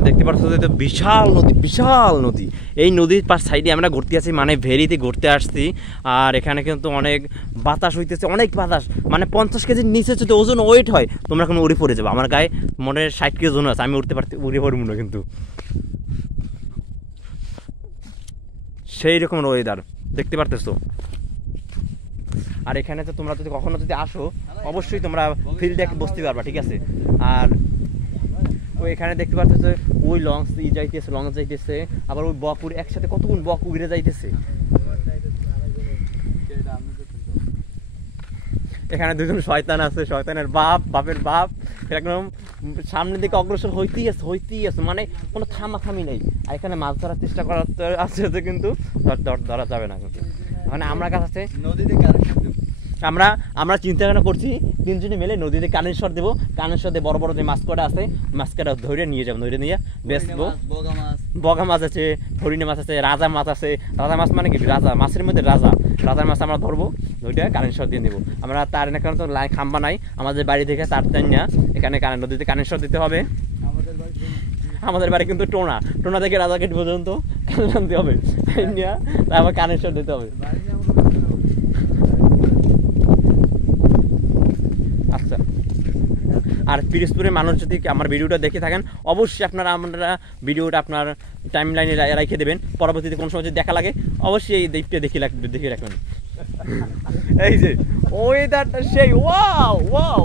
তোমরা দেখতে পাচ্ছ যে বিশাল নদী। এই নদীর পাশ সাইডে আমরা ঘুরতে আসছি, মানে ভেরিতে ঘুরতে আসছি। আর এখানে কিন্তু অনেক বাতাস হইতেছে, অনেক বাতাস, মানে 50 কেজির নিচে যদি ওজন ওয়েট হয় তোমরা কোনো উড়ে পড়ে যাবে। আমার গায়ে মনে 60 কেজি ওজন আছে, আমি উড়ে পড়বো না কিন্তু। সেই রকম ওয়েদার দেখতে পারতেছো। আর এখানে তো তোমরা যদি কখনো যদি আসো অবশ্যই তোমরা ফিল দেখে বসতে পারবা, ঠিক আছে। আর ওই এখানে দেখতে পাচ্ছ ওই লঞ্চ যাইতেছে, আবার ওই বকুর একসাথে কতগুণ বক উড়ে যাইতেছে। এখানে দুজন শয়তান আছে, শয়তানের বাপের বাপ একদম সামনের দিকে অগ্রসর হইতেই আছে, মানে কোনো থামাথামি নেই। আর এখানে মাছ ধরার চেষ্টা করার আছে কিন্তু ধরা যাবে না কিন্তু। মানে আমরা কাছে নদীতে আমরা চিন্তা ভাবনা করছি 3 জনে মিলে নদীতে কানেশ্বর দেবো, কানেশ্বর দিয়ে বড় বড় যে মাছ কটা আছে মাছ কটা ধরে নিয়ে যাবো, ধরে নিয়ে বেচবো। বগা মাছ আছে, হরিণী মাছ আছে, রাজা মাছ আছে। রাজা মাছ মানে কি রাজা মাছের মধ্যে রাজার মাছ আমরা ধরবো, ধরে কানেশ্বর দিয়ে দেবো আমরা। তার এখানে তো লাইন খাম্বা নাই, আমাদের বাড়ি থেকে তার টাইনা এখানে নদীতে কানেশ্বর দিতে হবে। আমাদের বাড়ি কিন্তু টোনা থেকে রাজাঘাট পর্যন্ত আনতে হবে, তারপর কানেশ্বর দিতে হবে। আচ্ছা, আর পিরোজপুরের মানুষ যদি আমার ভিডিওটা দেখে থাকেন অবশ্যই আপনারা ভিডিওটা আপনার টাইম লাইনে রেখে দেবেন। পরবর্তীতে কোনো সময় যদি দেখা লাগে অবশ্যই এই দ্বীপটা দেখে রাখবেন। এই যে ওয়েদারটা সেই ওয়াও।